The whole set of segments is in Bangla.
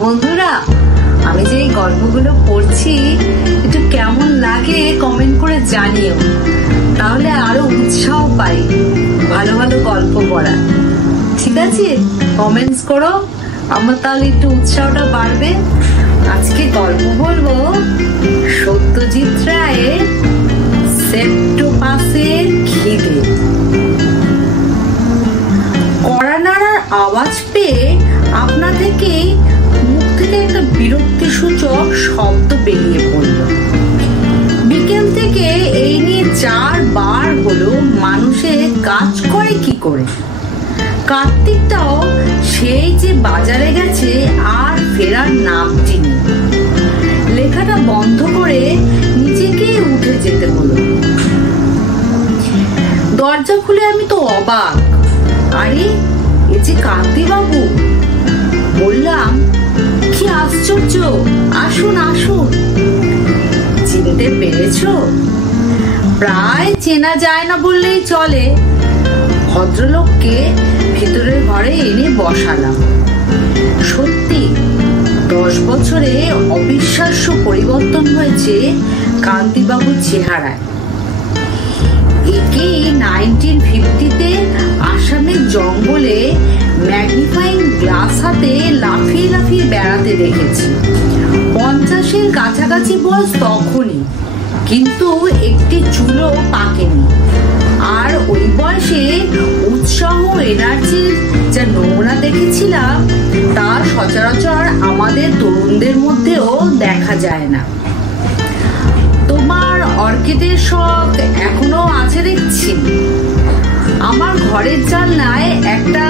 বন্ধুরা, আমি যে এই গল্পগুলো পড়ছি একটু কেমন লাগে কমেন্ট করে জানিও, তাহলে আরো উৎসাহ পাই ভালো ভালো গল্প পড়া। ঠিক আছে, কমেন্টস করো, আমার তাহলে একটু উৎসাহটা বাড়বে। আজকে গল্প বলবো সত্যজিৎ রায়ের সেপ্টোপাসের খিদে। কড়া নাড়ার আওয়াজ পেয়ে আপনা থেকেই মুখ থেকে একটা বিরক্তি সূচক শব্দ বেরিয়ে পড়ল। বিকেল থেকে এই নিয়ে 4 বার হলো মানুষে কাজ করে কি করে। কার্তিকটাও সেই যে বাজারে গেছে আর ফেরার নামটি নেই। লেখাটা বন্ধ করে নিজেকেই উঠে যেতে হলো। দরজা খুলে আমি তো অবাক, আরে এ যে কান্তি বাবু। বললাম, কি আশ্চর্য, আসুন আসুন। চিনতে পেরেছো? প্রায় চেনা যায় না বললেই চলে। ভদ্রলোককে ভিতরের ঘরে এনে বসালাম। সত্যি 10 বছরে অবিশ্বাস্য পরিবর্তন হয়েছে কান্তিবাবুর চেহারায়। একেই 1950-তে আসামের জঙ্গলে ম্যাগনিফাইং গ্লাস হাতে লাফিয়ে লাফিয়ে বেড়াতে দেখেছি। 50-এর কাছাকাছি বয়স তখনই, কিন্তু একটি চুলও পাকেনি। আর ওই বয়সে উৎসাহ এনার্জির যা নমুনা দেখেছিলাম তা সচরাচর আমাদের তরুণদের মধ্যেও দেখা যায় না। তোমার অর্কিডের শখ এখনো আছে দেখছি। আমার ঘরের জানলায় একটা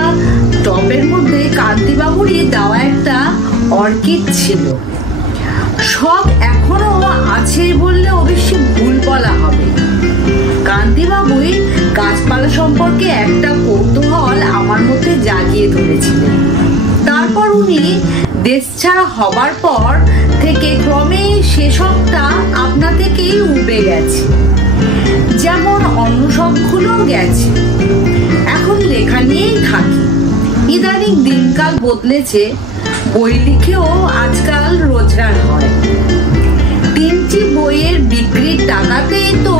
টবের মধ্যে কান্তিবাবুরই দেওয়া একটা অর্কিড ছিল। শখ এখনো আছে বললে অবশ্যই ভুল বলা হবে। কান্তিবাবুই গাছপালা সম্পর্কে একটা কৌতূহল আমার মধ্যে জাগিয়ে ধরেছিলেন। তারপর উনি দেশ ছাড়া হবার পর থেকে ক্রমে সে শখটা আপনা থেকেই উবে গেছে, যেমন অন্য শখগুলো গেছে। এখন লেখা নিয়েই থাকি। ইদানিং দিনকাল বদলেছে, বই লিখেও আজকাল রোজগার হয়। 3টি বইয়ের বিক্রির টাকাতেই তো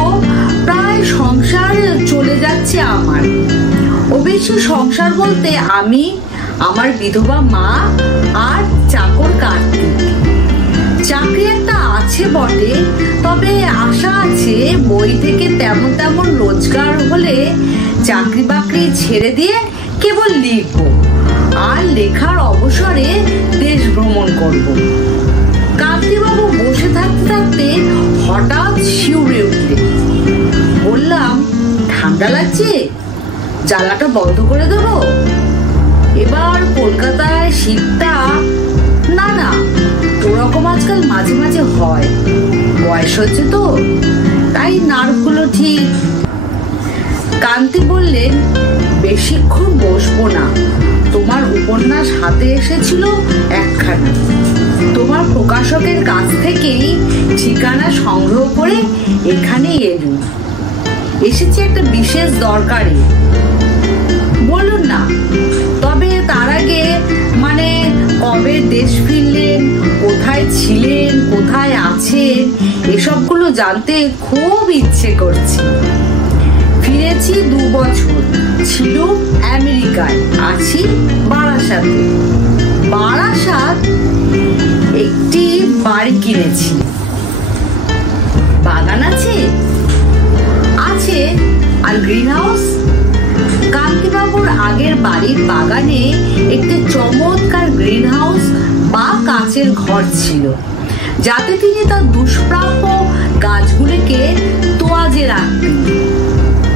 প্রায় সংসার চলে যাচ্ছে আমার। অবশ্য সংসার বলতে আমি, আমার বিধবা মা আর চাকর কার্তিক। চাকরি একটা আছে বটে, তবে আশা আছে বই থেকে তেমন তেমন রোজগার হলে চাকরি বাকরি ছেড়ে দিয়ে কেবল লিখব আর লেখার অবসরে দেশ ভ্রমণ করব। কান্তিবাবু বসে থাকতে থাকতে হঠাৎ শিউরে উঠলেন। বললাম, ঠান্ডা লাগছে, জ্বালাটা বন্ধ করে দেবো? এবার কলকাতায় শীতটা না না ওরকম আজকাল মাঝে মাঝে হয়। বয়স হচ্ছে তো, তাই নার্ভগুলো ঠিক। কান্তি বললেন, বেশিক্ষণ বসবো না। তোমার উপন্যাস হাতে এসেছিল একখানা। তোমার প্রকাশকের কাছ থেকেই ঠিকানা সংগ্রহ করে এখানে এলুম। এসেছি একটা বিশেষ দরকারে। বলুন না, তবে তার আগে মানে কবে দেশ ফিরলেন, কোথায় ছিলেন, কোথায় আছেন, এসবগুলো জানতে খুব ইচ্ছে করছে। ফিরেছি 2 বছর, ছিল আমেরিকায়, আছি বারাসাতে। বারাসাত একটি বাড়ি কিনেছি। বাগান আছে? আছে। আর গ্রিন হাউস? কান্তিবাবুর আগের বাড়ির বাগানে একটি চমৎকার গ্রিন হাউস বা কাচের ঘর ছিল, যাতে তিনি তার দুষ্প্রাপ্য গাছগুলিকে তোয়াজে রাখতেন।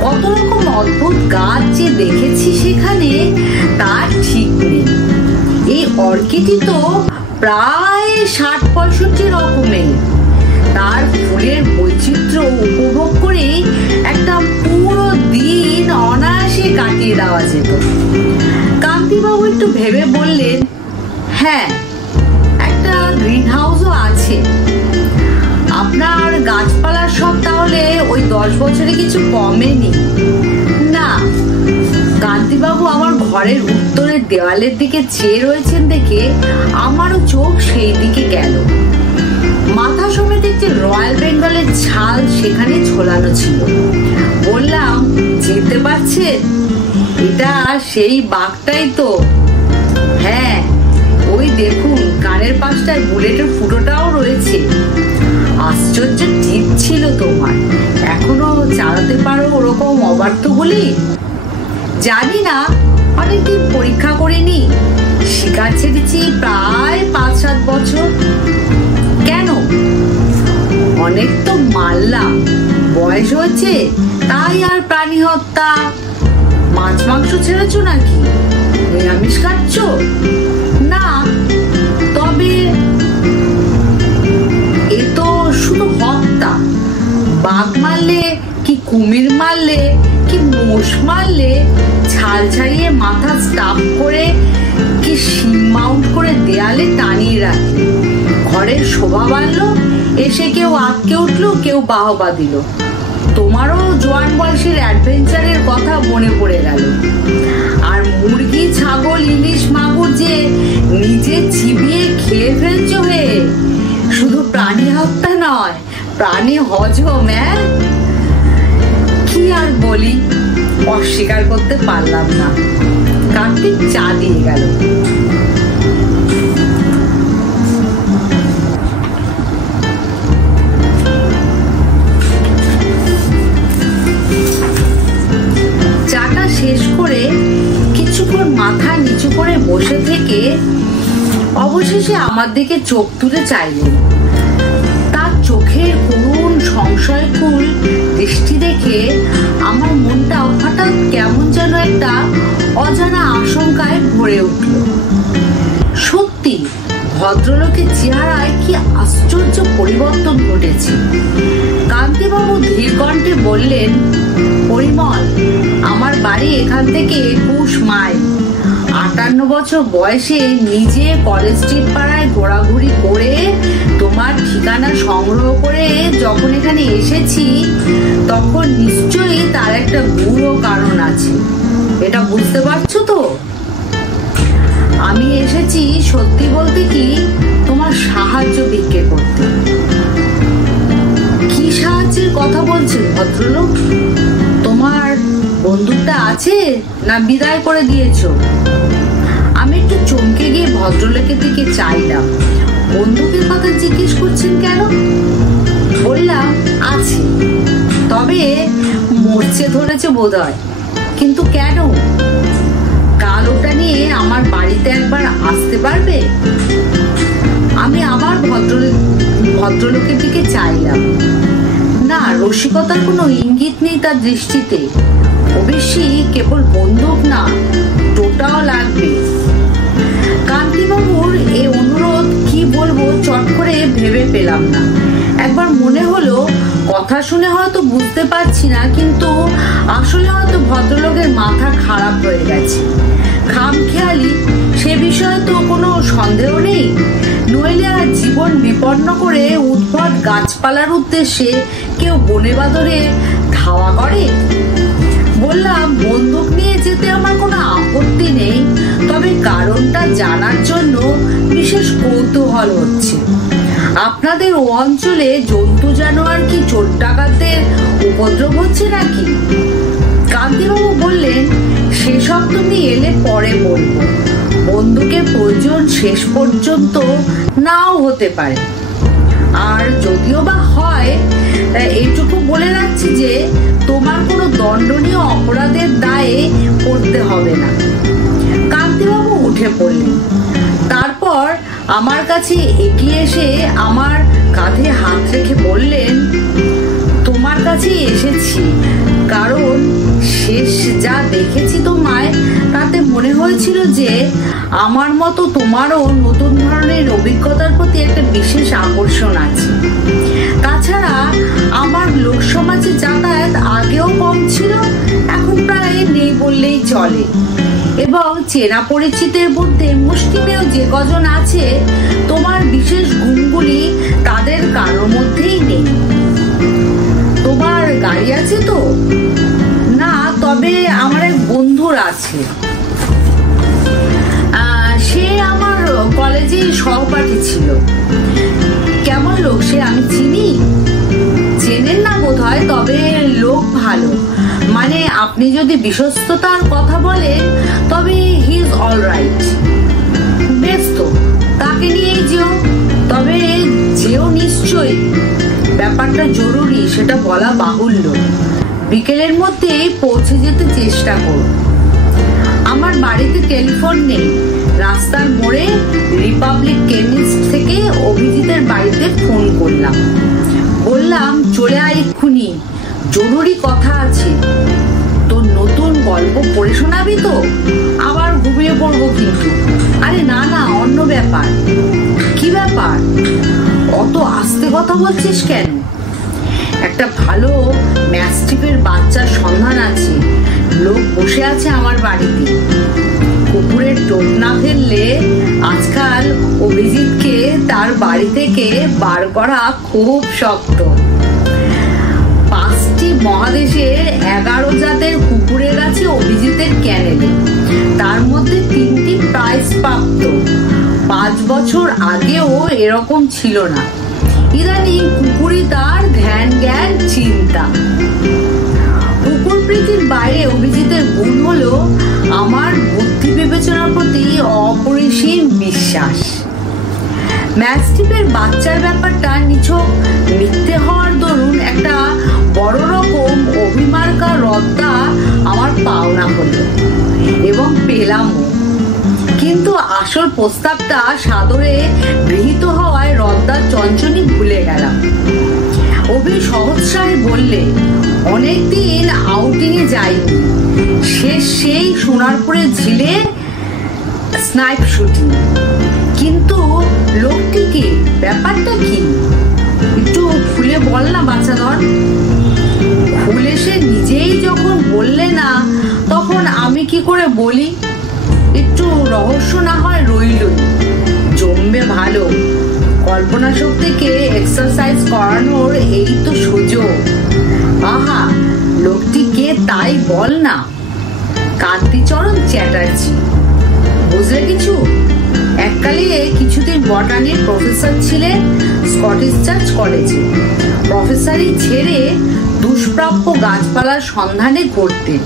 কত রকম অদ্ভুত গাছ যে দেখেছি সেখানে তার ঠিক নেই। এই অর্কিডই তো প্রায় 60-65 রকমের। তার ফুলের বৈচিত্র্য উপভোগ করে একটা পুরো দিন অনায়াসে কাটিয়ে দেওয়া যেত। কান্তিবাবু একটু ভেবে বললেন, হ্যাঁ, একটা গ্রিন হাউসও আছে। আপনার গাছপালার শখ তাহলে ওই 10 বছরে কিছু কমেনি? না। কান্তিবাবু আমার ঘরের উত্তরের দেওয়ালের দিকে চেয়ে রয়েছেন দেখে আমারও চোখ ঝোলানো ছিল। বললাম, যেতে পারছেন? এটা সেই বাঘটাই তো। হ্যাঁ, ওই দেখুন কানের পাশটায় বুলেটের ফুটোটাও রয়েছে। আশ্চর্য জিদ ছিল তোমার, এখনো চালাতে পারো ওরকম অবার্থ বলি। জানি না, অনেকদিন পরীক্ষা করিনি। শিকার ছেড়েছি প্রায় 5-7 বছর। কেন? অনেক তো মারলাম, বয়স হয়েছে তাই। আর প্রাণী হত্যা? মাছ মাংস ছেড়েছো নাকি? নিরামিষ খাচ্ছ? না, তবে এ তো শুধু হত্যা। বাঘ মারলে কি কুমির মারলে কি মোষ মারলে ছাল ছাড়িয়ে মাথা স্টাফ করে কি শিং মাউন্ট করে দেয়ালে টানিয়ে রাখলে, ঘরের শোভা বাড়লো, এসে কেউ আটকে উঠলো, কেউ বাহবা দিল। তোমারও জোয়ান বয়সের অ্যাডভেঞ্চারের কথা মনে পড়ে গেল। আর মুরগি, ছাগল, ইলিশ, মাগুর যে নিজে চিবিয়ে খেয়ে ফেলছো হে। শুধু প্রাণী হত্যা নয়, প্রাণী হজম। কি আর বলি, অস্বীকার করতে পারলাম না। কার্তিক চা দিয়ে গেল। চাটা শেষ করে কিছুক্ষণ মাথা নিচু করে বসে থেকে অবশেষে আমার দিকে চোখ তুলে চাইলেন। তার চোখের করুণ সংশয়কুল দৃষ্টি দেখে আমার মনটা হঠাৎ কেমন যেন একটা অজানা আশঙ্কায় ভরে উঠল। সত্যি ভদ্রলোকের চেহারায় কি আশ্চর্য পরিবর্তন ঘটেছে। কান্তিবাবু ধীর কণ্ঠে বললেন, পরিমল, আমার বাড়ি এখান থেকে 21 মাইল। 58 বছর বয়সে নিজে কলেজ স্ট্রিট পাড়ায় ঘোরাঘুরি করে তোমার ঠিকানা সংগ্রহ করে যখন এখানে এসেছি, তখন নিশ্চয়ই তার একটা গুরু কারণ আছে। এটা বুঝতে পারছো তো? আমি এসেছি সত্যি বলতে কি তোমার সাহায্য ভিক্ষে করতে। কি সাহায্যের কথা বলছেন ভদ্রলোক? তোমার বন্দুকটা আছে না বিদায় করে দিয়েছো? আমি একটু চমকে গিয়ে ভদ্রলোকের দিকে চাইলাম। বন্দুকের কথা জিজ্ঞেস করছেন কেন? বললাম, আছে, তবে মরচে ধরেছে বোধহয়। কিন্তু কেন? কাল ওটা নিয়ে আমার বাড়িতে একবার আসতে পারবে? আমি আবার ভদ্রলোকের দিকে চাইলাম। না, রসিকতার কোনো ইঙ্গিত নেই তার দৃষ্টিতে। অবশ্যই কেবল বন্দুক না, টোটাও লাগবে। কান্তিবাবুর এই অনুরোধ কি বলবো চট করে ভেবে পেলাম না। একবার মনে হলো কথা শুনে হয়তো বুঝতে পারছি না, কিন্তু আসলে হয়তো ভদ্রলোকের মাথা খারাপ হয়ে গেছে। খামখেয়ালি সে বিষয়ে তো কোনো সন্দেহ নেই। নইলে আর জীবন বিপন্ন করে উদ্ভট গাছপালার উদ্দেশ্যে কেউ বনে বাদরে ধাওয়া করে? বললাম, বন্দুক নিয়ে যেতে আমার কোনো আপত্তি নেই, তবে কারণটা জানার জন্য বিশেষ কৌতূহল হচ্ছে। আপনাদের ও অঞ্চলে জন্তু জানোয়ার কি চোর ডাকাতদের উপদ্রব হচ্ছে নাকি? কান্তিবাবু বললেন, সেসব তুমি এলে পরে বলবো। বন্দুকের প্রয়োজন শেষ পর্যন্ত নাও হতে পারে। আর যদিও বা হয়, এইটুকু বলে রাখছি যে তোমার কোনো দণ্ডনীয় অপরাধের দায়ে পড়তে হবে না। কান্তিবাবু উঠে পড়লেন। তারপর আমার কাছে এগিয়ে এসে আমার কাঁধে হাত রেখে বললেন, তোমার কাছে এসেছি কারণ শেষ যা দেখেছি তোমায়, তাতে মনে হয়েছিল যে আমার মতো তোমারও নতুন ধরনের অভিজ্ঞতার প্রতি একটা বিশেষ আকর্ষণ আছে। তাছাড়া আমার লোক সমাজে যাতায়াত আগেও কম ছিল, এখন প্রায় নেই বললেই চলে। এবং চেনা পরিচিতের মধ্যে মুষ্টিমেয় যে কজন আছে, তোমার বিশেষ গুণগুলি তাদের কারোর মধ্যেই নেই। তোমার গাড়ি আছে তো? না, তবে আমার এক বন্ধুর আছে। সে আমার কলেজে সহপাঠী ছিল। কেমন লোক সে? আমি চিনি? চেনেন না বোধহয়, তবে লোক ভালো। মানে আপনি যদি বিশ্বস্ততার কথা বলেন তবে হি ইজ অল রাইট। বেশ, তো তাকে নিয়েই যেও, তবে যেও নিশ্চয়ই। ব্যাপারটা জরুরি, সেটা বলা বাহুল্য। বিকেলের মধ্যেই পৌঁছে যেতে চেষ্টা করো। আমার বাড়িতে টেলিফোন নেই। রাস্তার মোড়ে রিপাবলিক কেমিস্ট থেকে অভিজিতের বাড়িতে ফোন করলাম। বললাম, চলে আয় এক্ষুনি, জরুরি কথা আছে। তোর নতুন গল্প পড়ে শোনাবি তো? আবার ঘুমিয়ে পড়বো কিন্তু। আরে না না, অন্য ব্যাপার। কি ব্যাপার? অত আস্তে কথা বলছিস কেন? একটা ভালো ম্যাস্টিফের বাচ্চার সন্ধান আছে। লোক বসে আছে আমার বাড়িতে। কুকুরের টোপ না ফেললে আজকাল অভিজিৎকে তার বাড়ি থেকে বার করা খুব শক্ত। 5টি মহাদেশের 11 জাতের কুকুরের আছে অভিজিতের ক্যানেলে। তার মধ্যে 3টি প্রাইজ প্রাপ্ত। 5 বছর আগেও এরকম ছিল না। ইদানিং কুকুরই তার ধ্যান জ্ঞান চিন্তা। কুকুর প্রীতির বাইরে অভিজিতের গুণ হলো আমার বুদ্ধি বিবেচনার প্রতি অপরিসীম বিশ্বাস। ম্যাস্টিফের বাচ্চার ব্যাপারটা নিছক মিথ্যে হওয়ার দরুন একটা বড় রকম অভিমার্কা রদ্দা আমার পাওনা হলো, এবং পেলামও। কিন্তু আসল প্রস্তাবটা সাদরে গৃহীত হওয়ায় রদ্দার চঞ্চনি ভুলে গেলাম। অভি সহজসায় বললে, অনেকদিন আউটিং এ যাইনি। সেই সোনারপুরের ঝিলে স্নাইপ শুটিং। কিন্তু লোকটিকে, ব্যাপারটা কি? একটু খুলে বল না বাচ্চাধর। খুলে সে নিজেই যখন বললে না, তখন আমি কি করে বলি? একটু রহস্য না হয় রইলই। জমবে ভালো। কল্পনা শক্তিকে এক্সারসাইজ করানোর এই তো সুযোগ। আহা, লোকটি কে তাই বল না। কান্তিচরণ চ্যাটার্জি। বুঝলে কিছু? এককালে কিছুদিন বটানির প্রফেসর ছিলেন স্কটিশ চার্চ কলেজে। প্রফেসরি ছেড়ে দুষ্প্রাপ্য গাছপালার সন্ধানে ঘুরতেন।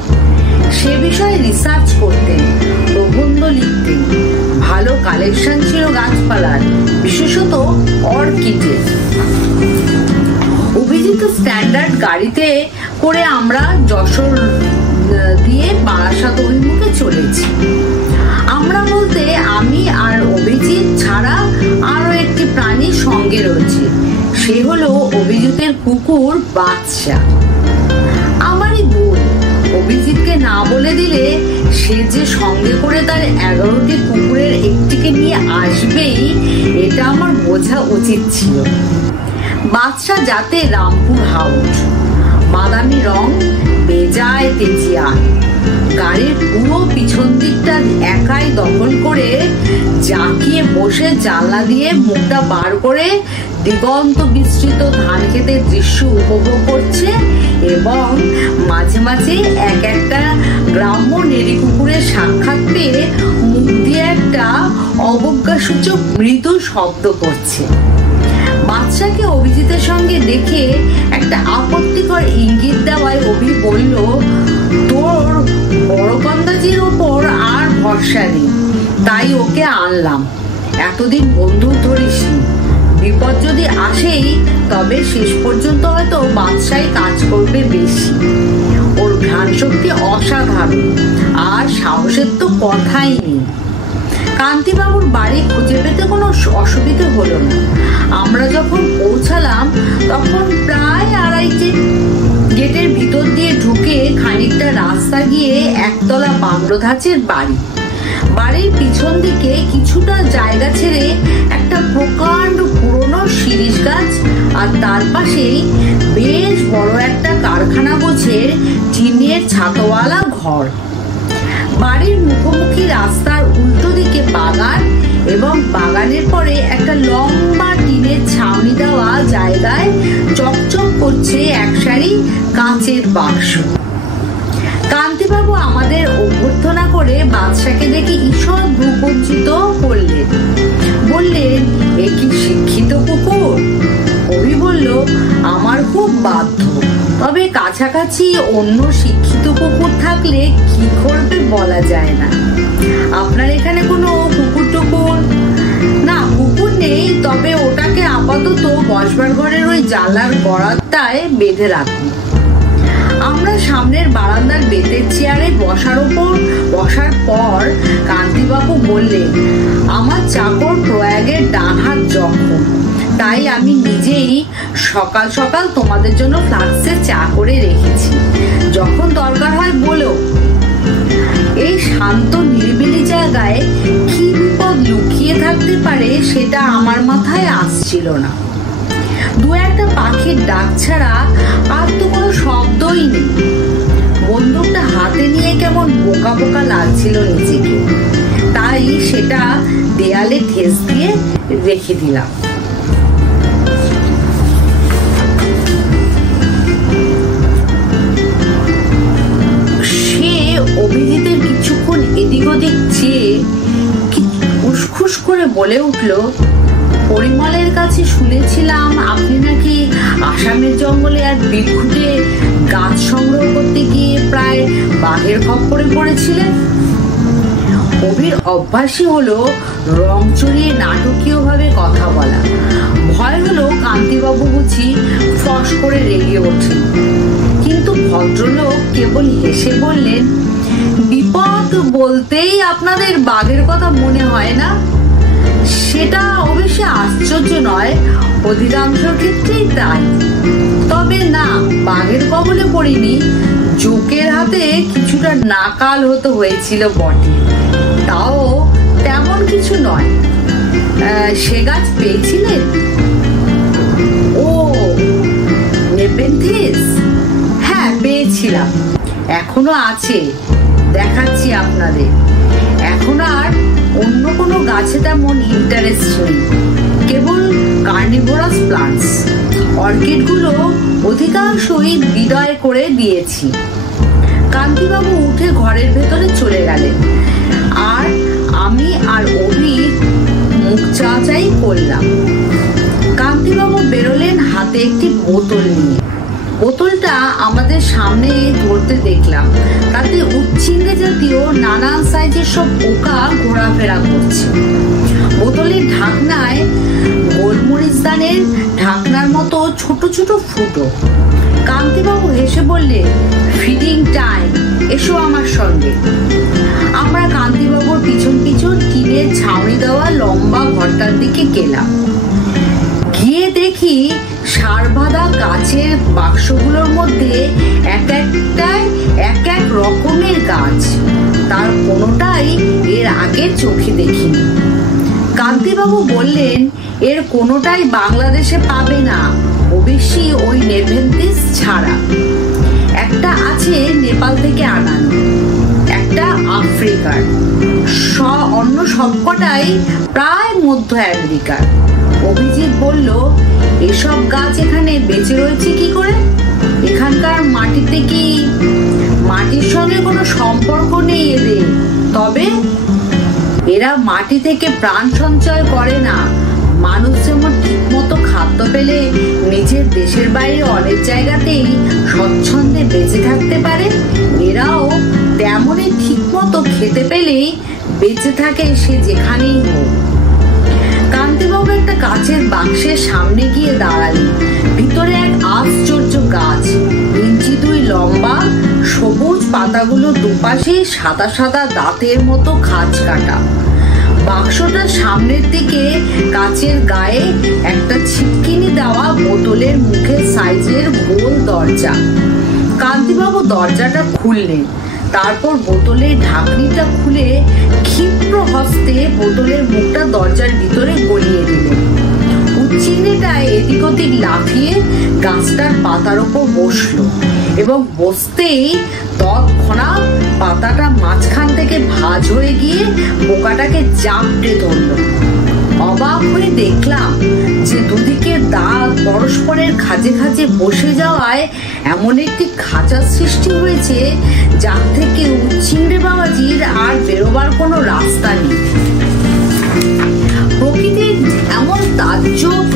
সে বিষয়ে রিসার্চ করতেন, প্রবন্ধ লিখতেন। ভালো কালেকশন ছিল গাছপালার, বিশেষত অর্কিডের। অভিজিৎ স্ট্যান্ডার্ড গাড়িতে করে আমরা যশোর দিয়ে বারাসাত অভিমুখে চলেছি। আমরা বলতে আমি আর অভিজিৎ ছাড়া আরো একটি প্রাণী সঙ্গে রয়েছে। সে হলো অভিজিতের কুকুর বাদশা। আমারই ভুল। অভিজিৎকে না বলে দিলে সে যে সঙ্গে করে তার 11টি কুকুরের একটিকে নিয়ে আসবেই, এটা আমার বোঝা উচিত ছিল। বাদশা জাতে রামপুর হাউট, বাদামি রং, বেজায় তেজিয়া। গাড়ির পুরো পিছন দিকটা একাই দখল করে জাঁকিয়ে বসে জানলা দিয়ে মুখটা বার করে দিগন্ত বিস্তৃত ধান ক্ষেতের দৃশ্য উপভোগ করছে, এবং মাঝে মাঝে এক একটা গ্রাম্য নেড়ি কুকুরের সাক্ষাৎ পেয়ে মুখ দিয়ে একটা অবজ্ঞাসূচক মৃদু শব্দ করছে। বাচ্চাকে অভিজিতের সঙ্গে দেখে একটা আপত্তিকর ইঙ্গিত দেওয়ায় অভি বলল, তোর বড় কন্দাজির ওপর আর ভরসা নেই, তাই ওকে আনলাম। এতদিন বন্দুক ধরিসনি। বিপদ যদি আসেই, তবে শেষ পর্যন্ত হয়তো বাদশাই কাজ করবে বেশি। ওর ঘ্রাণ শক্তি অসাধারণ, আর সাহসের তো কথাই নেই। কান্তিবাবুর বাড়ি খুঁজে পেতে কোনো অসুবিধে হলো না। আমরা যখন পৌঁছালাম তখন প্রায় 2:30। গেটের ভিতর দিয়ে ঢুকে খানিকটা রাস্তা গিয়ে একতলা বাংলো ধাঁচের বাড়ি। বাড়ির পিছন দিকে কিছুটা জায়গা ছেড়ে একটা প্রকাণ্ড পুরনো শিরীষ গাছ, আর তার পাশেই বেশ বড় একটা কারখানা গোছের টিনের ছাতওয়ালা ঘর। বাড়ির মুখোমুখি রাস্তার উল্টো দিকে বাগান, এবং বাগানের পরে একটা লম্বা টিনের ছাউনি দেওয়া জায়গায় চকচক করছে এক সারি কাঁচের বাক্স। কান্তিবাবু আমাদের অভ্যর্থনা করে বাদশাকে দেখে ঈষৎ ভ্রুকুঞ্চিত করলেন। বললেন, এ কি শিক্ষিত কুকুর? অভি বলল, আমার খুব কাছাকাছি অন্য শিক্ষিত কুকুর থাকলে কি করবে বলা যায় না। আপনার এখানে কোনো কুকুর টুকুর? না, কুকুর নেই, তবে ওটাকে আপাতত বসবার ঘরের ওই জানলার গড়াটায় বেঁধে রাখুন। আমরা সামনের বারান্দার বেতের চেয়ারে বসার পর কান্তিবাবু বললেন, আমার চাকর প্রয়াগের ডান হাত জখম, তাই আমি নিজেই সকাল সকাল তোমাদের জন্য ফ্লাক্সে চা করে রেখেছি, যখন দরকার হয় বলো। এই শান্ত নিরিবিলি জায়গায় কি বিপদ লুকিয়ে থাকতে পারে সেটা আমার মাথায় আসছিল না। দু একটা পাখির ডাক ছাড়া আর তো কোনো শব্দই নেই। বন্দুকটা হাতে নিয়ে কেমন বোকা বোকা লাগছিল নিজেকে, তাই সেটা দেয়ালে ঠেস দিয়ে রেখে দিলাম। সে অভিজিতের কিছুক্ষণ এদিক ওদিক চেয়ে উসখুস করে বলে উঠল, পরিমলের কাছে শুনেছিলাম আপনি নাকি আসামের জঙ্গলে আর বিটঘুটে গাছ সংগ্রহ করতে গিয়ে প্রায় বাঘের খপ্পরে পড়েছিলেন। অভির অভ্যাসই হলো রং চড়িয়ে নাটকীয়ভাবে কথা বলা। ভয় হলো কান্তিবাবু বুঝি ফস করে রেগে ওঠেন, কিন্তু ভদ্রলোক কেবল হেসে বললেন, বিপদ বলতেই আপনাদের বাঘের কথা মনে হয় না? সেটা অবশ্যই আশ্চর্য নয়, অধিকাংশ ক্ষেত্রেই তাই। তবে না, বাঘের কবলে পড়িনি, জোকের হাতে কিছুটা নাকাল হতে হয়েছিল বটে, তাও তেমন কিছু নয়। সে গাছ পেয়েছিলেন? ও নেপেন্থিস? হ্যাঁ, পেয়েছিলাম, এখনো আছে, দেখাচ্ছি আপনাদের। এখন আর অন্য কোনো গাছে তেমন ইন্টারেস্ট নেই, কেবল কার্নিভোরাস প্লান্টস। অর্কিডগুলো অধিকাংশই বিদায় করে দিয়েছি। কান্তিবাবু উঠে ঘরের ভেতরে চলে গেলেন, আর আমি আর অভি মুখ চাচাই করলাম। কান্তিবাবু বেরোলেন হাতে একটি বোতল নিয়ে। বোতলটা আমাদের সামনে ধরতে দেখলাম, তাতে উচ্ছিন্নে জাতীয় নানান সাইজের সব পোকা ঘোরাফেরা করছে। বোতলের ঢাকনায় গোলমরিচ দানের ঢাকনার মতো ছোট ছোট ফুটো। কান্তিবাবু হেসে বললেন, ফিডিং টাইম, এসো আমার সঙ্গে। আমরা কান্তিবাবুর পিছন পিছন টিনের ছাউনি দেওয়া লম্বা ঘরটার দিকে গেলাম। গিয়ে দেখি সার বাঁধা কাচের বাক্সগুলোর মধ্যে এক এক রকমের গাছ, তার কোনোটাই এর আগে চোখে দেখিনি। কান্তিবাবু বললেন, এর কোনোটাই বাংলাদেশে পাবে না, অবশ্যই ওই নেপেন্থিস ছাড়া। একটা আছে নেপাল থেকে আনানো, একটা আফ্রিকার, অন্য সবকটাই প্রায় মধ্য আমেরিকার। অভিজিৎ বলল, এসব গাছ এখানে বেঁচে রয়েছে কি করে? এখানকার মাটিতে কি মাটির সঙ্গে কোনো সম্পর্ক নেই এদের, তবে এরা মাটি থেকে প্রাণ সঞ্চয় করে না। মানুষ যেমন ঠিক মতো খাদ্য পেলে নিজের দেশের বাইরে অনেক জায়গাতেই স্বচ্ছন্দে বেঁচে থাকতে পারে, এরাও তেমনই ঠিক মতো খেতে পেলেই বেঁচে থাকে, সে যেখানেই হোক। কান্তিবাবু একটা কাচের বাক্সের সামনে গিয়ে দাঁড়ালেন। ভিতরে এক আশ্চর্য গাছ, ইঞ্চি 2 লম্বা, সবুজ পাতাগুলো দুপাশে সাদা সাদা দাঁতের মতো খাঁজ কাটা। বাক্সটার সামনের দিকে কাচের গায়ে একটা ছিটকিনি দেওয়া বোতলের মুখের সাইজের গোল দরজা। কান্তিবাবু দরজাটা খুললেন, তারপর বোতলের ঢাকনিটা খুলে ক্ষিপ্র হস্তে বোতলের মুখটা দরজার ভিতরে গলিয়ে দিলেন। উচ্চিন্নেটা এদিক ওদিক লাফিয়ে গাছটার পাতার ওপর বসলো, এবং বসতেই তৎক্ষণাৎ পাতাটা মাঝখান থেকে ভাঁজ হয়ে গিয়ে পোকাটাকে জাপটে ধরল। অবাক হয়ে দেখলাম যে দুদিকে দাঁত পরস্পরের খাঁজে খাঁজে বসে যাওয়ায় এমন একটি খাঁচার সৃষ্টি হয়েছে, যার থেকে উচ্ছিন্নে বাবাজির আর বেরোবার কোনো রাস্তা নেই। প্রকৃতির এমন তাজ্জব,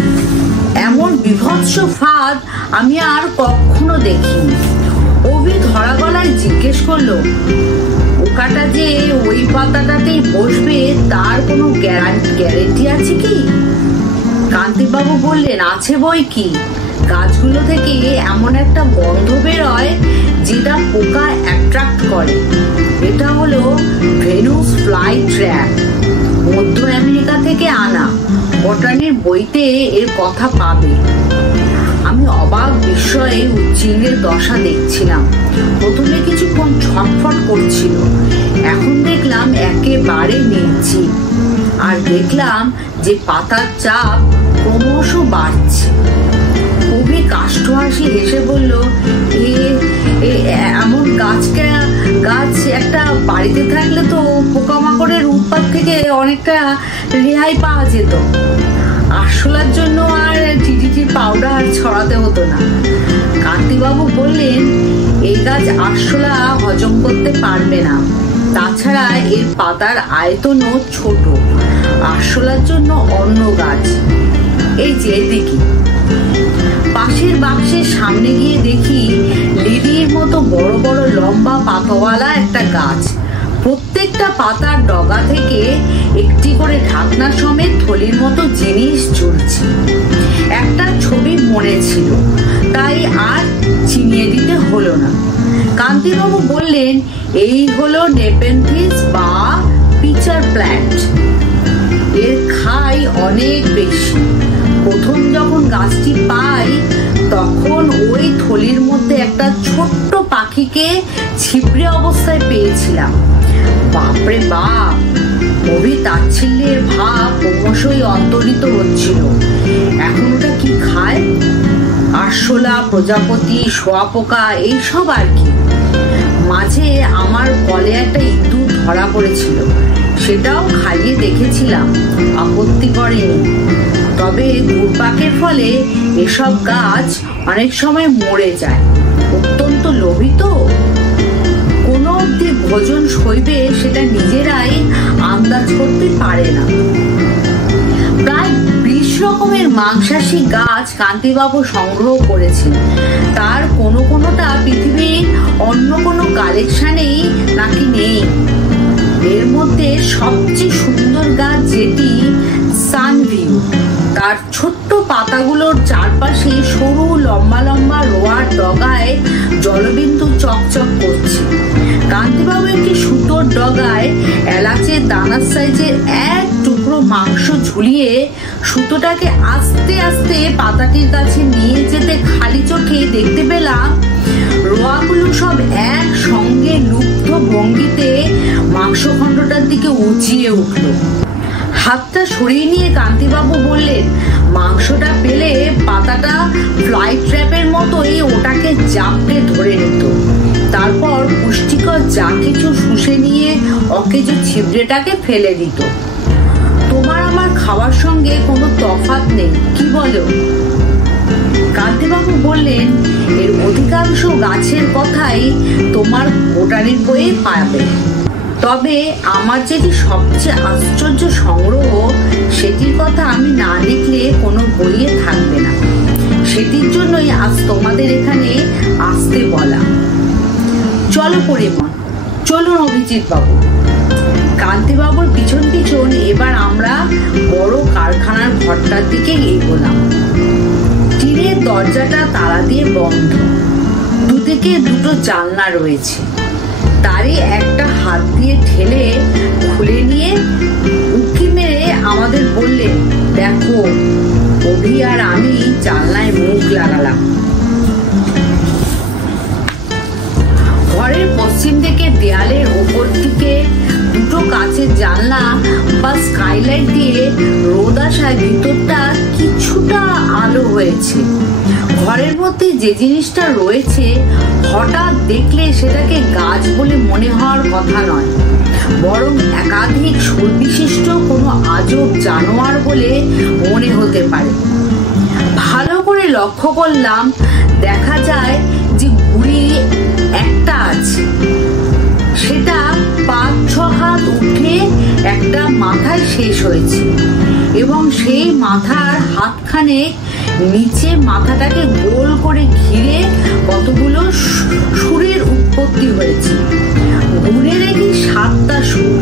এমন বিভৎস ফাঁদ আমি আর কখনো দেখিনি। করে জিজ্ঞেস করলো, পোকাটা যে ওই পাতাটাতেই বসবে তার কোনো গ্যারান্টি আছে কি? কান্তিবাবু বললেন, আছে বই কি। গাছগুলো থেকে এমন একটা গন্ধ বেরোয় যেটা পোকা অ্যাট্রাক্ট করে। এটা হলো ভেনুস ফ্লাই ট্র্যাপ, মধ্য আমেরিকা থেকে আনা। বটানির বইতে এর কথা পাবে। আমি অবাক বিস্ময়ে উচ্চিংড়ের দশা দেখছিলাম। প্রথমে কিছুক্ষণ ছটফট করছিল, এখন দেখলাম একেবারে নির্জীব। আর দেখলাম যে পাতার চাপ ক্রমশ বাড়ছে। কবি কাষ্ঠ হাসি হেসে বলল, এমন গাছ একটা বাড়িতে থাকলে তো পোকামাকড়ের উৎপাত থেকে অনেকটা রেহাই পাওয়া যেত। আরশোলার জন্য আর ডিডিটির পাউডার ছড়াতে হতো না। কান্তিবাবু বললেন, এই গাছ আরশোলা হজম করতে পারবে না। তাছাড়া এর পাতার আয়তনও ছোট। আরশোলার জন্য অন্য গাছ। এই যে দেখি। পাশের বাক্সের সামনে গিয়ে দেখি লিলির মতো বড় বড় লম্বা পাতাওয়ালা একটা গাছ। প্রত্যেকটা পাতার ডগা থেকে একটি করে ঢাকনা সমেত থলির মতো জিনিস ঝুলছে। একটা ছবি মনে ছিল, তাই আর চিনিয়ে দিতে হলো না। কান্তিবাবু বললেন, এই হলো নেপেনথিস বা পিচার প্ল্যান্ট। এর খাই অনেক বেশি। প্রথম যখন গাছটি পাই তখন ওই থলির মধ্যে একটা ছোট্ট পাখিকে ছিপড়ে অবস্থায় পেয়েছিলাম। বাপরে বাপ! কবি তাচ্ছিল্যের ভাব ক্রমশই অন্তরিত হচ্ছিল। এখন ওটা কি খায়? আরশোলা, প্রজাপতি, শোয়াপোকা, এইসব আর কি। মাঝে আমার কলে একটা ইঁদুর ধরা পড়েছিল, সেটাও খাইয়ে দেখেছিলাম, আপত্তি করেনি। তবে ঘুরপাকের ফলে এসব গাছ অনেক সময় মরে যায়। অত্যন্ত লোভী তো, কোনো অবধি ভোজন সইবে সেটা নিজেরাই আন্দাজ করতে পারে না। প্রায় 20 রকমের মাংসাশী গাছ কান্তিবাবু সংগ্রহ করেছেন। তার কোনোটা পৃথিবীর অন্য কোনো কালেকশনেই নাকি নেই। এর মধ্যে সবচেয়ে সুন্দর গাছ যেটি, সানভিউ। তার ছোট্ট পাতাগুলোর চারপাশে সরু লম্বা লম্বা রোয়ার ডগায় জলবিন্দু চকচক করছে। কান্তিবাবু একটি সুতোর ডগায় এলাচের দানার সাইজের এক টুকরো মাংস ঝুলিয়ে সুতোটাকে আস্তে আস্তে পাতাটির কাছে নিয়ে যেতে খালি চোখে দেখতে পেলাম রোয়াগুলো সব এক সঙ্গে লুপ্ত ভঙ্গিতে মাংসখণ্ডটার দিকে উঁচিয়ে উঠল। হাতটা সরিয়ে নিয়ে কান্তিবাবু বললেন, মাংসটা পেলে পাতাটা ফ্লাই ট্র্যাপের মতোই ওটাকে জাপটে ধরে নিত। তারপর পুষ্টিকর যা কিছু শুষে নিয়ে অকেজো ছিবড়েটাকে ফেলে দিত। তোমার আমার খাওয়ার সঙ্গে কোনো তফাৎ নেই, কি বলো? কান্তিবাবু বললেন, এর অধিকাংশ গাছের কথাই তোমার বোটানির বইয়ে পাবে। তবে আমার যেটি সবচেয়ে আশ্চর্য সংগ্রহ, সেটির কথা আমি না লিখলে কোনো বইয়ে থাকবে না। সেটির জন্যই আজ তোমাদের এখানে আসতে বলা। চলো পরিমল, চলুন অভিজিৎ বাবু। কান্তিবাবুর পিছন পিছন এবার আমরা বড় কারখানার ঘরটার দিকে এগোলাম। টিনের দরজাটা তালা দিয়ে বন্ধ। দুদিকে দুটো জানলা রয়েছে। তারই একটা হাত দিয়ে ঠেলে খুলে নিয়ে উঁকি মেরে আমাদের বললেন, দেখো। অভি আর আমি জানলায় মুখ লাগালাম। ঘরের পশ্চিম দিকে দেয়ালের ওপর দিকে দুটো কাচের জানলা বা স্কাইলাইট দিয়ে রোদ আসায় ভিতরটা কিছুটা আলো হয়েছে। ঘরের মধ্যে যে জিনিসটা রয়েছে হঠাৎ দেখলে সেটাকে গাছ বলে মনে হওয়ার কথা নয়, বরং একাধিক সুবিশিষ্ট কোনো আজব জানোয়ার বলে মনে হতে পারে। ভালো করে লক্ষ্য করলাম, দেখা যায় যে গুড়ি একটা আছে, সেটা 5-6 হাত উঠে একটা মাথায় শেষ হয়েছে এবং সেই মাথার হাতখানে নিচে মাথাটাকে গোল করে ঘিরে কতগুলো সুরের উৎপত্তি হয়েছে। গুনে দেখি 7টা সুর।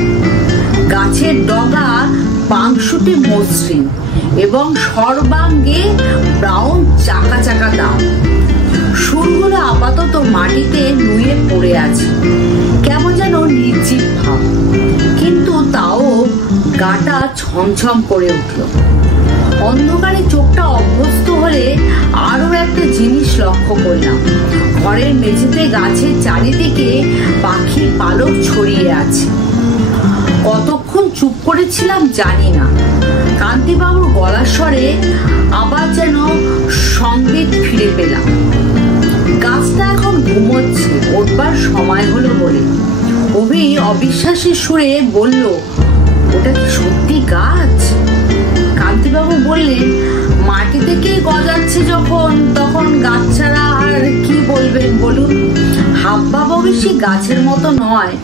গাছের ডগা পাংশুটে মসৃণ এবং সর্বাঙ্গে ব্রাউন চাকা চাকা দাগ। সুরগুলো আপাতত মাটিতে নুয়ে পড়ে আছে, কেমন যেন নির্জীব ভাব, কিন্তু তাও গাটা ছমছম করে উঠল। অন্ধকারে চোখটা অভ্যস্ত হলে আরো একটা জিনিস লক্ষ্য করলাম। ঘরের মেঝেতে গাছের চারিদিকে পাখির পালক ছড়িয়ে আছে। কতক্ষণ চুপ করেছিলাম জানি না। কান্তিবাবুর গলার স্বরে আবার যেন সংগীত ফিরে পেলাম। গাছটা এখন ঘুমোচ্ছে, উঠবার সময় হলো বলে। অভি অবিশ্বাসের সুরে বলল, ওটা কি সত্যি গাছ? কান্তিবাবু বললেন, মাটি থেকে গজাচ্ছে যখন, তখন গাছ ছাড়া আর কি বলবেন বলুন। হাবভাব অবশ্যই গাছের মতো নয়,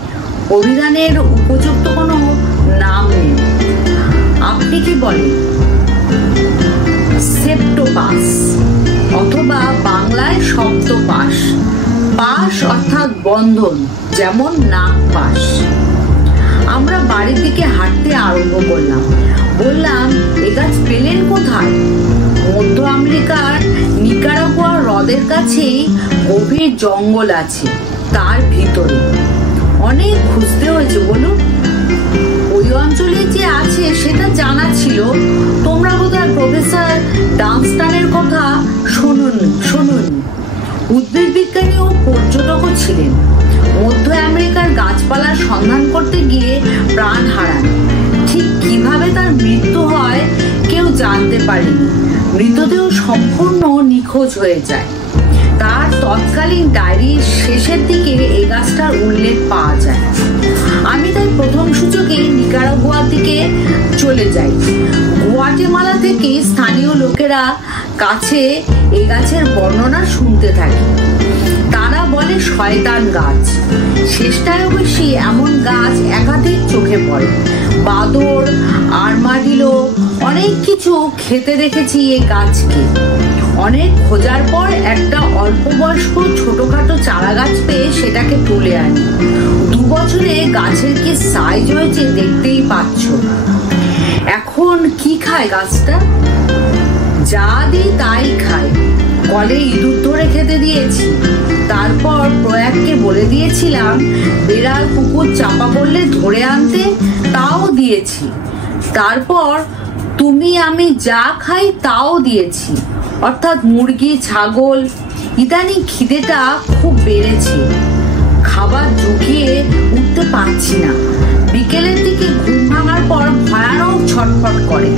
অভিধানের উপযুক্ত কোনো নাম নেই। আপনি কি বলেন? সেপ্টোপাস, অথবা বাংলায় সপ্তপাশ। পাশ অর্থাৎ বন্ধন, যেমন নাক পাশ। আমরা বাড়ির দিকে হাঁটতে আরম্ভ করলাম। বললাম, এ গাছ পেলেন কোথায়? মধ্য আমেরিকার নিকারাগুয়া হ্রদের কাছেই গভীর জঙ্গল আছে, তার ভিতরে। অনেক খুঁজতে হয়েছে বলুন। ওই অঞ্চলে যে আছে সেটা জানা ছিল। তোমরা বোধহয় প্রফেসর ডানস্টানের কথা শোনোনি। উদ্ভিদ বিজ্ঞানী ও পর্যটকও ছিলেন। মধ্য আমেরিকার গাছপালার সন্ধান করতে গিয়ে প্রাণ হারান। ঠিক কিভাবে তার মৃত্যু হয় কেউ জানতে পারেনি। মৃতদেহ সম্পূর্ণ নিখোঁজ হয়ে যায়। তার তৎকালীন ডায়েরির শেষের দিকে এই গাছটার উল্লেখ পাওয়া যায়। আমি তাই প্রথম সূচকে নিকারাগুয়ার দিকে চলে যাই। গুয়াটেমালা থেকে স্থানীয় লোকেরা কাছে এই গাছের বর্ণনা শুনতে থাকি। তারা বলে শয়তান গাছ। শেষটায় অবশ্যই এমন গাছ একাধিক চোখে পড়ে। বাদর, আর্মাডিলো, অনেক কিছু খেতে দেখেছি এই গাছকে। অনেক খোঁজার পর একটা অল্প বয়স্ক ছোটখাটো চারা গাছ পেয়ে সেটাকে তুলে আনি। 2 বছরে গাছের কি সাইজ হয়েছে দেখতেই পাচ্ছ। এখন কি খায় গাছটা? যা দিই তাই খায়। কলে ইঁদুর ধরে খেতে দিয়েছি। তারপর প্রয়াগকে বলে দিয়েছিলাম বেড়াল কুকুর চাপা পড়লে ধরে আনতে, তাও দিয়েছি। তারপর তুমি আমি যা খাই তাও দিয়েছি, অর্থাৎ মুরগি, ছাগল। ইদানিং খিদেটা খুব বেড়েছে, খাবার জুগিয়ে উঠতে পারছি না। বিকেলের দিকে ঘুম ভাঙার পর ভয়ানক ছটফট করে।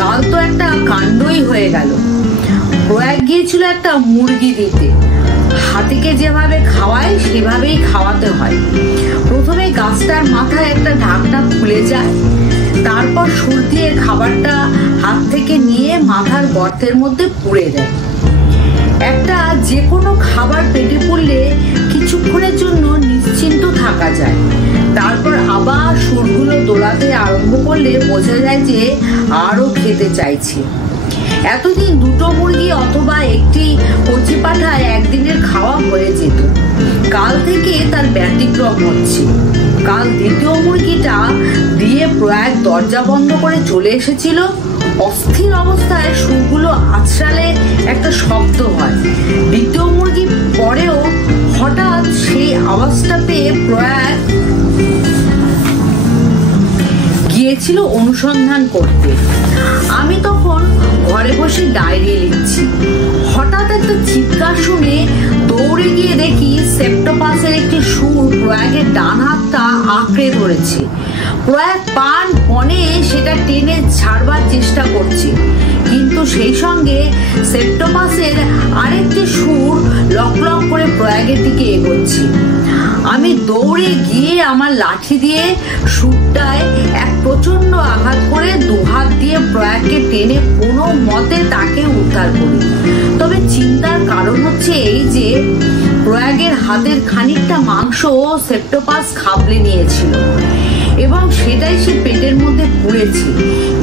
কাল তো একটা কাণ্ডই হয়ে গেল। প্রয়াগ গিয়েছিল একটা মুরগি দিতে। হাতিকে যেভাবে খাওয়ায় সেভাবেই খাওয়াতে হয়। প্রথমে গাছটার মাথায় একটা ঢাকনা খুলে যায়, তারপর সুর দিয়ে খাবারটা হাত থেকে নিয়ে মাথার গর্তের মধ্যে পুড়ে দেয়। একটা যে কোনো খাবার পেটে পড়লে কিছুক্ষণের জন্য নিশ্চিন্ত থাকা যায়। তারপর আবার সুরগুলো দোলাতে আরম্ভ করলে বোঝা যায় যে আরো খেতে চাইছে। এতদিন 2টো মুরগি অথবা একটি কচি পাঠায় একদিনের খাওয়া হয়ে যেত। কাল থেকে তার ব্যতিক্রম হচ্ছে। কাল দ্বিতীয় মুরগিটা দিয়ে প্রয়াগ দরজা বন্ধ করে চলে এসেছিল। অস্থির অবস্থায় সুরগুলো আছড়ালে একটা শব্দ হয়। দ্বিতীয় মুরগি পরেও হঠাৎ সেই আওয়াজটা পেয়ে প্রয়াগ গিয়েছিল অনুসন্ধান করতে। আমি তখন ঘরে বসে ডায়েরি লিখছি। হঠাৎ একটা চিৎকার শুনে দৌড়ে গিয়ে দেখি সেপ্টোপাসের একটি সুর প্রয়াগের ডান হাতটা আঁকড়ে ধরেছে। প্রয়াগ পণে সেটা টেনে ছাড়বার চেষ্টা করছে, কিন্তু সেই সঙ্গে সেপ্টোপাসের আরেকটি সুর লক লক করে প্রয়াগের দিকে এগোচ্ছে। আমি দৌড়ে গিয়ে আমার লাঠি দিয়ে সুরটায় এক প্রচন্ড আঘাত করে 2 হাত দিয়ে প্রয়াগকে টেনে কোনো মতে তাকে উদ্ধার করি। তবে চিন্তার কারণ হচ্ছে এই যে প্রয়াগের হাতের খানিকটা মাংস সেপ্টোপাস খাবলে নিয়েছিল এবং সেটাই সে পেটের মধ্যে পুড়েছে।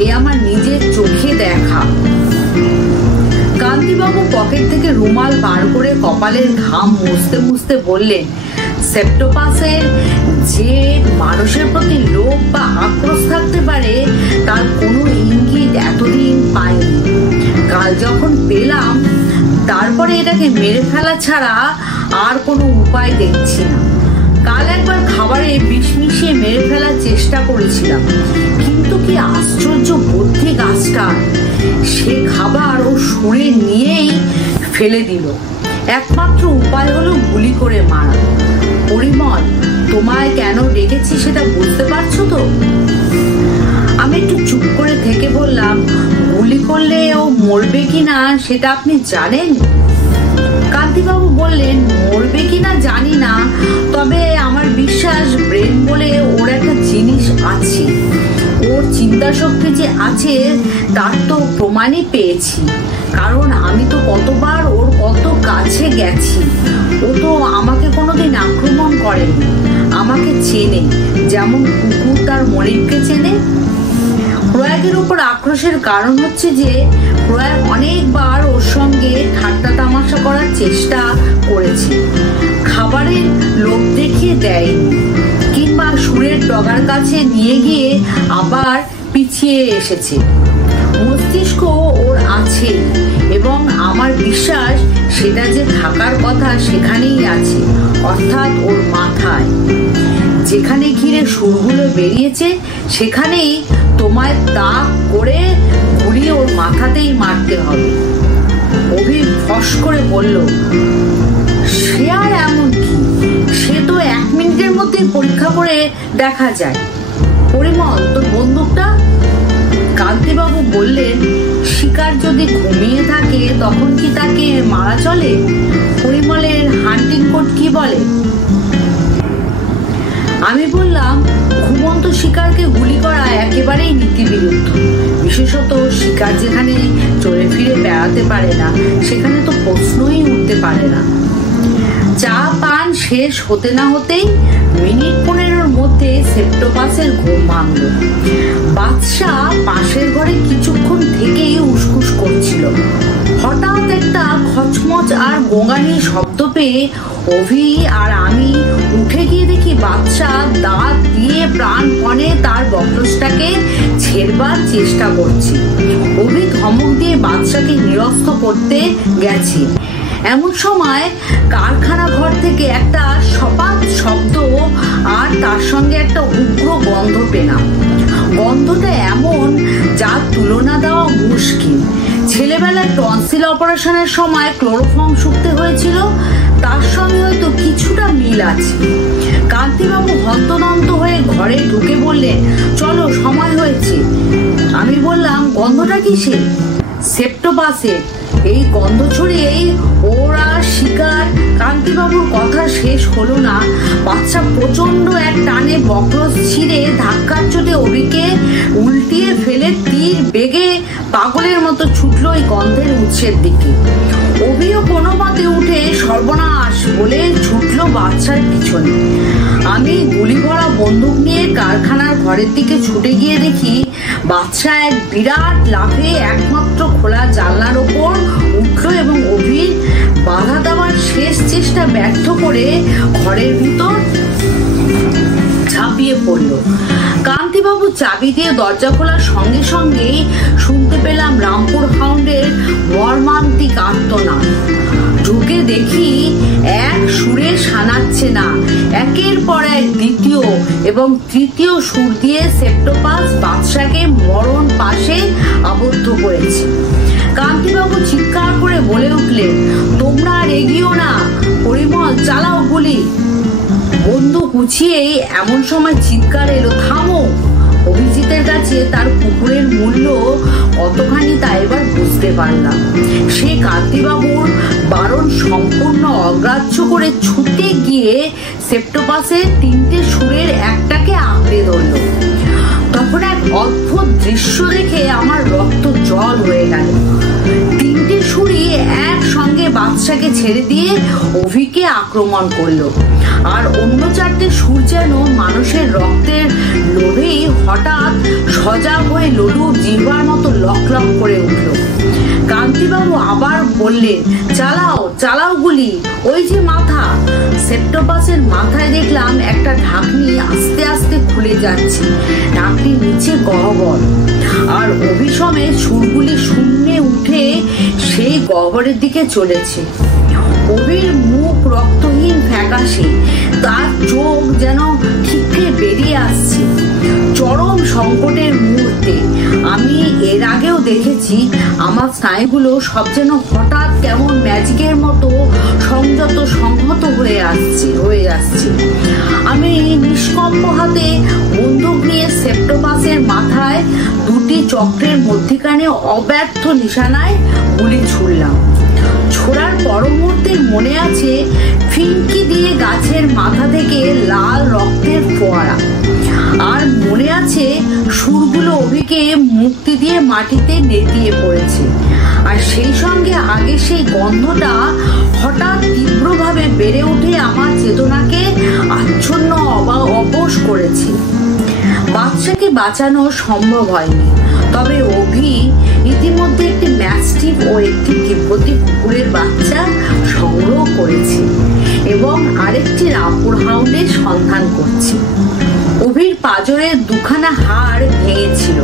এ আমার নিজের চোখে দেখা। কান্তিবাবু পকেট থেকে রুমাল বার করে কপালের ঘাম মুছতে মুছতে বললেন, সেপ্টোপাসের যে মানুষের প্রতি লোভ বা আক্রোশ থাকতে পারে তার কোনো ইঙ্গিত এতদিন পাইনি। কাল যখন পেলাম তারপরে এটাকে মেরে ফেলা ছাড়া আর কোনো উপায় দেখছি না। কাল একবার খাবারে বিষ মিশিয়ে মেরে ফেলার চেষ্টা করেছিলাম, কিন্তু কি আশ্চর্য বুদ্ধি গাছটার! সে খাবার ও সরে নিয়েই ফেলে দিল। একমাত্র উপায় হলো গুলি করে মারা। পরিমল, তোমায় কেন ডেকেছি সেটা বুঝতে পারছো তো? আমি একটু চুপ করে থেকে বললাম, গুলি করলে ও মরবে কিনা সেটা আপনি জানেন? কান্তিবাবু বললেন, মরবে কিনা জানি না, তবে আমার বিশ্বাস ব্রেন বলে ওর একটা জিনিস আছে। ওর চিন্তা শক্তি যে আছে তার তো প্রমাণই পেয়েছি, কারণ আমি তো কতবার ওর কত কাছে গেছি। ও তো আমাকে কোনোদিন আক্রমণ করেনি, আমাকে চেনে যেমন কুকুর তার মনিবকে চেনে। প্রয়াগের উপর আক্রোশের কারণ হচ্ছে যে প্রয়াগ অনেকবার ওর সঙ্গে ঠাট্টা তামাশা করার চেষ্টা করেছে, খাবারের লোভ দেখিয়ে দেয়নি, কিংবা সুরের ডগার কাছে নিয়ে গিয়ে আবার পিছিয়ে এসেছে। মস্তিষ্ক ওর আছে এবং আমার বিশ্বাস সেটা যে থাকার কথা সেখানেই আছে, অর্থাৎ ওর মাথায়। যেখানে ঘিরে সুরগুলো বেরিয়েছে সেখানেই তোমায় তাক করে গুলি ওর মাথাতেই মারতে হবে। অভি ফস করে বলল, সে আর এমন কি, সে তো 1 মিনিটের মধ্যে পরীক্ষা করে দেখা যায়। পরিমল, তোর বন্দুকটা? কান্তিবাবু বললেন, শিকার যদি ঘুমিয়ে থাকে তখন কি তাকে মারা চলে? পরিমলের হান্টিং কোড কি বলে? আমি বললাম, ঘুমন্ত শিকারকে গুলি করা একেবারেই নীতিবিরুদ্ধ, বিশেষত শিকার যেখানে চলে ফিরে বেড়াতে পারে না সেখানে তো প্রশ্নই উঠতে পারে না। চা পান শেষ হতে না হতেই মিনিট 15-এর মধ্যে সেপ্টোপাসের ঘুম ভাঙল। বাদশাহ পাশের ঘরে কিছুক্ষণ থেকেই উসকুস করছিল। হঠাৎ একটা খচমচ আর গোঙানির শব্দ পেয়ে অভি আর আমি উঠে গিয়ে দেখি বাদশাহ দাঁত দিয়ে প্রাণপণে তার বক্রসটাকে ছেড়বার চেষ্টা করছে। অভি ধমক দিয়ে বাদশাকে নিরস্ত করতে গেছে। এমন সময় কারখানা ঘর থেকে একটা সপাত শব্দ আর তার সঙ্গে একটা উগ্র গন্ধ পেলাম। গন্ধটা এমন যার তুলনা দেওয়া মুশকিল। ছেলেবেলায় টনসিল অপারেশনের সময় ক্লোরোফর্ম শুকতে হয়েছিল, তার সঙ্গে হয়তো কিছুটা মিল আছে। কান্তিবাবু হন্তদন্ত হয়ে ঘরে ঢুকে বললেন, চলো, সময় হয়েছে। আমি বললাম, গন্ধটা কিসের? সেপ্টোপাসের। এই গন্ধ ছড়িয়েই ওরা শিকার। কান্তিবাবুর কথা শেষ হলো না, বাচ্চা প্রচন্ড এক টানে বক্রস ছিঁড়ে ধাক্কার চোটে অভিকে উল্টিয়ে ফেলে তীর বেগে পাগলের মতো ছুটলো ওই গন্ধের উৎসের দিকে। অভিও কোনো মতে উঠে সর্বনাশ বলে ছুটলো বাচ্চার পিছনে। আমি গুলি ভরা বন্দুক নিয়ে কারখানার ঘরের দিকে ছুটে গিয়ে দেখি বাচ্চা এক বিরাট লাফে একমাত্র খোলা জানলার ওপর উঠলো এবং অভির বাধা দেওয়ার শেষ চেষ্টা ব্যর্থ করে ঘরের ভিতর ঝাঁপিয়ে পড়ল। কান্তিবাবু চাবি দিয়ে দরজা খোলার সঙ্গে সঙ্গেই শুনতে পেলাম রামপুর হাউন্ডের মর্মান্তিক আর্তনাদ। ঢুকে দেখি এক সুরে শানাচ্ছে না, একের পর এক দ্বিতীয় এবং তৃতীয় সুর দিয়ে সেপ্টোপাস বাদশাকে মরণ পাশে আবদ্ধ করেছে। কান্তিবাবু চিৎকার করে বলে উঠলেন, তোমরা আর এগিয়েও না, পরিমল চালাও গুলি। বন্দুক উঁচিয়েই এমন সময় চিৎকার এলো, থামো। অভিজিতের কাছে তার কুকুরের মূল্য কতখানি তা এবার বুঝতে পারলাম। সে কান্তিবাবুর বারণ সম্পূর্ণ অগ্রাহ্য করে ছুটে গিয়ে সেপ্টোপাসের 3টে সুরের একটাকে আঁকড়ে ধরল। তখন এক অদ্ভুত দৃশ্য দেখে আমার রক্ত জল হয়ে গেল। 3টে সুরই একসঙ্গে বাদশাকে ছেড়ে দিয়ে অভিকে আক্রমণ করলো, আর অন্য 4টে সুর যেন মানুষের রক্তের লোভেই হঠাৎ সজাগ হয়ে লডু জিহ্বার মতো লক লক করে উঠল। কান্তিবাবু আবার বললেন, চালাও চালাও গুলি, ওই যে মাথা। সেপ্টোপাসের মাথায় দেখলাম একটা ঢাকনি আস্তে আস্তে খুলে যাচ্ছে, ঢাকনির নিচে গহ্বর, আর অভিসমে সুরগুলি শূন্যে উঠে সেই গহ্বরের দিকে চলেছে। অভির মুখ রক্তহীন ফ্যাকাশে, তার চোখ যেন ঠিকরে বেরিয়ে আসছে। চরম সংকটের মুহূর্তে আমি এর আগেও দেখেছি আমার স্নায়ুগুলো সব যেন হঠাৎ কেমন ম্যাজিকের মতো সংহত হয়ে আসছে। আমি নিষ্কম্প হাতে বন্দুক নিয়ে সেপ্টোপাসের মাথায় দুটি চক্রের মধ্যিখানে অব্যর্থ নিশানায় গুলি ছুড়লাম। ছোড়ার পর মুহূর্তে মনে আছে ফিনকি দিয়ে গাছের মাথা থেকে লাল রক্তের ফোয়ারা, আর মনে আছে সুরগুলো অভিকে মুক্তি দিয়ে মাটিতে নেতিয়ে পড়েছে। আর সেই সঙ্গে আগে সেই গন্ধটা হঠাৎ তীব্রভাবে বেড়ে উঠে আমার চেতনাকে আচ্ছন্ন অবশ করেছে। বাচ্চাকে বাঁচানো সম্ভব হয়নি, তবে অভি ইতিমধ্যে একটি ম্যাস্টিফ ও একটি তিব্বতী কুকুরের বাচ্চা সংগ্রহ করেছে এবং আরেকটি রামপুর হাউন্ডের সন্ধান করছে। অভির পাঁজরের দুখানা হাড় ভেঙেছিল,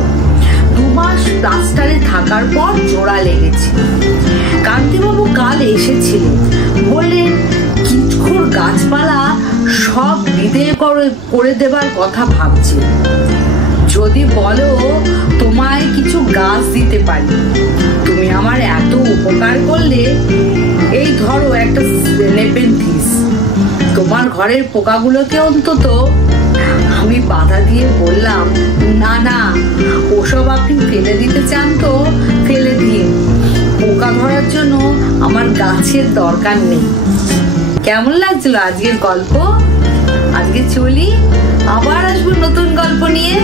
2 মাস প্লাস্টারে থাকার পর জোড়া লেগেছে। কান্তিবাবু কাল এসেছিলেন, বললেন কিচখোর গাছপালা সব বিদেয় করে দেবার কথা ভাবছে। যদি বলো তোমায় কিছু গাছ দিতে পারি, তুমি আমার এত উপকার করলে, এই ধরো একটা নেপেনথিস, তোমার ঘরের পোকাগুলোকে অন্তত। আমি বাধা দিয়ে বললাম, না না, ওসব আপনি ফেলে দিতে চান তো ফেলে দিন, পোকা ধরার জন্য আমার গাছের দরকার নেই। কেমন লাগছিল আজকের গল্প? আজকে চলি, আবার আসবো নতুন গল্প নিয়ে।